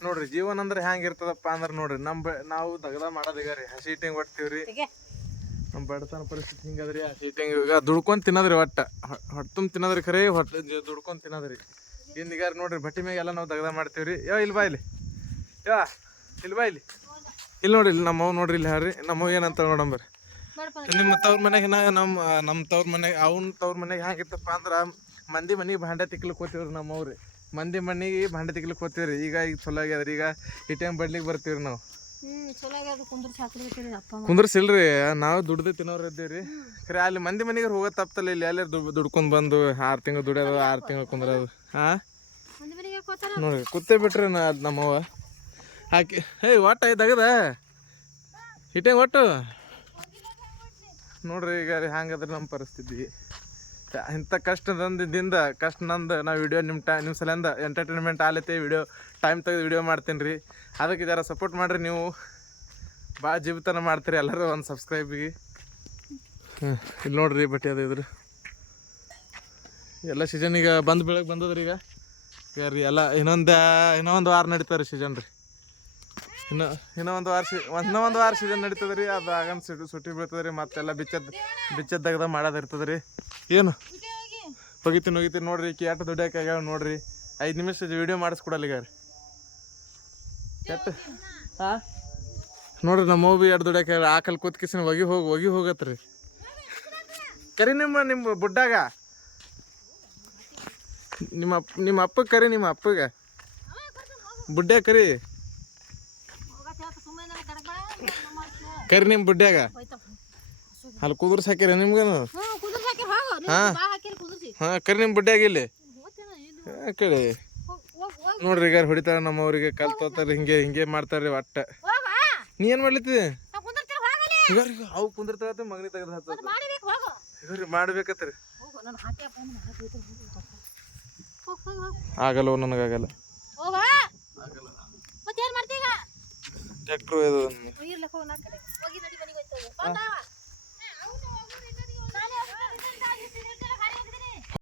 ನೋಡ್ರಿ ಜೀವನ ಅಂದ್ರೆ ಹೆಂಗ್ ಇರ್ತದಪ್ಪ ಅಂದ್ರೆ ನೋಡ್ರಿ ನಮ್ ನಾವು ದಗದ ಮಾಡೋದೀಗ ರೀ ಹಸಿ ಇಟ್ಟಿಂಗ್ ಹೊಡ್ತೀವ್ರಿ ನಮ್ಮ ಬಡತನ ಪರಿಸ್ಥಿತಿ ಹಿಂಗದ್ರಿ ಹಸಿ ಇಟ್ಟಿಂಗ್ ಈಗ ದುಡ್ಕೊಂಡ್ ತಿನ್ನೋದ್ರಿ ಒಟ್ಟ. ಹೊಟ್ಟೆ ತುಂಬ ತಿನ್ನೋದ್ರಿ ಖರೇ ಹೊಟ್ಟೆ ದುಡ್ಕೊಂಡ್ ತಿನ್ನೋದ್ರಿ. ಹಿಂದಿಗಾರ ನೋಡ್ರಿ ಬಟ್ಟಿ ಮ್ಯಾಗ ಎಲ್ಲ ನಾವು ದಗದ ಮಾಡ್ತೀವ್ರಿ. ಯೋ ಇಲ್ಲಿ ಬಾ ಇಲ್ಲಿ. ಯೋ ಇಲ್ಲಿ ಬಾ ಇಲ್ಲಿ. ಇಲ್ಲಿ ನೋಡ್ರಿ ಇಲ್ಲಿ ನಮ್ಮವ್ ನೋಡ್ರಿ ಇಲ್ಲಿ ಹಾರಿ ನಮ್ಮವ್ ಏನಂತ ನೋಡಂಬರ್ರಿ ನೋಡಪ್ಪ ನಿಮ್ಮ ತವ್ರ ಮನೆಗೆ ನಮ್ಮ ನಮ್ಮ ತವ್ರ ಮನೆಗೆ ಅವ್ನ ತವ್ರ ಮನೆಗೆ ಹೆಂಗಿತ್ತಪ್ಪ ಅಂದ್ರೆ ಮಂದಿ ಮನೆಗೆ ಭಾಂಡೆ ತಿಕ್ಲಿಕ್ಕೆ ಹೋಗ್ತೀವ್ರಿ ನಮ್ಮವ್ರಿ. ಮಂದಿ ಮಣ್ಣಿಗೆ ಭಾಂಡೆ ತಿಕ್ಲಿಕ್ಕೆ ಹೋಗ್ತೀವ್ರಿ. ಈಗ ಈಗ ಚಲೋ ಆಗ್ಯಾದ್ರಿ. ಈಗ ಈ ಟೈಮ್ ಬಡ್ಲಿಕ್ಕೆ ಬರ್ತೀವ್ರಿ ನಾವು. ಕುಂದ್ರಸಿಲ್ರಿ. ನಾವು ದುಡ್ದು ತಿನ್ನೋರು ಇದ್ದೀವ್ರಿ. ಖರೆ ಅಲ್ಲಿ ಮಂದಿ ಮನೆಗೆ ಹೋಗೋ ತಪ್ಪಲ್ಲ. ಇಲ್ಲಿ ಎಲ್ಲ ದುಡ್ಕೊಂಡು ಬಂದು ಆರು ತಿಂಗಳು ದುಡಿಯೋದು ಆರು ತಿಂಗಳು ಕುಂದ್ರದು ಹಾ? ನೋಡ್ರಿ ಕುತ್ತೆ ಬಿಟ್ರಿ ನಾ ಅದು ನಮ್ಮವ್ವ. ಹಾಕಿ ಹೇ ಒಟ್ಟ ಇದಾಗದ ಹಿಟ್ಟೆ ಒಟ್ಟು? ನೋಡ್ರಿ ಈಗ ಹ್ಯಾಂಗದ್ರಿ ನಮ್ಮ ಪರಿಸ್ಥಿತಿ. ಇಂಥ ಕಷ್ಟದಿಂದ ಕಷ್ಟ ನಂದು ನಾವು ವಿಡಿಯೋ ನಿಮ್ಮ ಟೈ ನಿಮ್ಮ ಸಲಿಂದ ಎಂಟರ್ಟೈನ್ಮೆಂಟ್ ಆಲೈತಿ ವಿಡಿಯೋ ಟೈಮ್ ತೆಗೆದು ವಿಡಿಯೋ ಮಾಡ್ತೀನಿ ರೀ. ಅದಕ್ಕೆ ಜರ ಸಪೋರ್ಟ್ ಮಾಡಿರಿ ನೀವು. ಭಾಳ ಜೀವಿತನ ಮಾಡ್ತೀರಿ ಎಲ್ಲರೂ ಒಂದು ಸಬ್ಸ್ಕ್ರೈಬಿಗೆ ಹಾಂ ಇಲ್ಲಿ ನೋಡಿರಿ ಬಟ್ಟೆ ಅದು ಇದ್ರ. ಎಲ್ಲ ಸೀಸನ್ ಈಗ ಬಂದು ಬೆಳಗ್ಗೆ ಬಂದದ್ರಿ ಈಗ ರೀ ಎಲ್ಲ ಇನ್ನೊಂದು ಇನ್ನೊಂದು ವಾರ ನಡೀತಾರೆ ಸೀಸನ್ ರೀ. ಇನ್ನು, ಇನ್ನೂ ಒಂದು ವಾರ ಸಿ ಇನ್ನೂ ಒಂದು ವಾರ ಸೀಸನ್ ನಡೀತದೆ ರೀ ಅದು ಆಗನ್ ಸುಟಿ, ಸುಟ್ಟಿ ಬೀಳ್ತದೆ ರೀ ಮತ್ತೆಲ್ಲ ಬಿಚ್ಚದ ಬಿಚ್ಚದ್ದಾಗದ ಮಾಡೋದಿರ್ತದೆ ರೀ ಏನು? ಹೋಗಿತೀನಿ ಹೋಗಿತೀನಿ ನೋಡ್ರಿ, ಈಕಿ ಎಷ್ಟು ಆಗ್ಯಾವ ನೋಡ್ರಿ. ಐದು ನಿಮಿಷ ವಿಡಿಯೋ ಮಾಡಿಸ್ಕೊಡಲ್ಲ ಈಗ ರೀ ಕೆಟ್ಟ ಹಾಂ ನೋಡ್ರಿ, ನಮ್ಮ ಮೂವಿ ಎರಡು ಆ ಆಕಲ್ ಕೂತ್ಕಿಸಿನ ಒಗಿ ಹೋಗಿ ಒಗಿ ರೀ ಕರಿ ನಿಮ್ಮ ನಿಮ್ಮ ಬುಡ್ಡಾಗ. ನಿಮ್ಮ ಅಪ್ಪ, ನಿಮ್ಮ ಅಪ್ಪಗೆ ಕರಿ, ನಿಮ್ಮ ಅಪ್ಪಗೆ. ಬುಡ್ಡೆ ಕರಿ. ಕರಿ ನಿಮ್ಮ ಬುಡ್ಡ್ಯಾಗ ಅಲ್ಲಿ ಕುದುರ್ಸ್ ಹಾಕಿರ ನಿಮ್ಗೇನು? ಹಾಂ ಕುಂದ್ರ ಹಾಂ ಕರಿ ನಿಮ್ಮ ಬುಡ್ಡ್ಯಾಗ ಇಲ್ಲಿ? ಕಡೆ ನೋಡ್ರಿ ಈಗ ಹೊಡಿತಾರ ನಮ್ಮವ್ರಿಗೆ ಕಲ್ ತೋತಾರ ಹಿಂಗೆ ಹಿಂಗೆ ಮಾಡ್ತಾರ್ರಿ ಒಟ್ಟ. ನೀ ಏನು ಮಾಡ್ಲಿತ್ತಿ? ಅವ್ ಕುಂದಿರ್ತಾರ ಮಗನಿ ತೆಗೆದು ಹತ್ತದ ಮಾಡ್ಬೇಕತ್ರಿ. ಆಗಲ್ಲ ನನಗಾಗಲ್ಲ Jack Ruedo.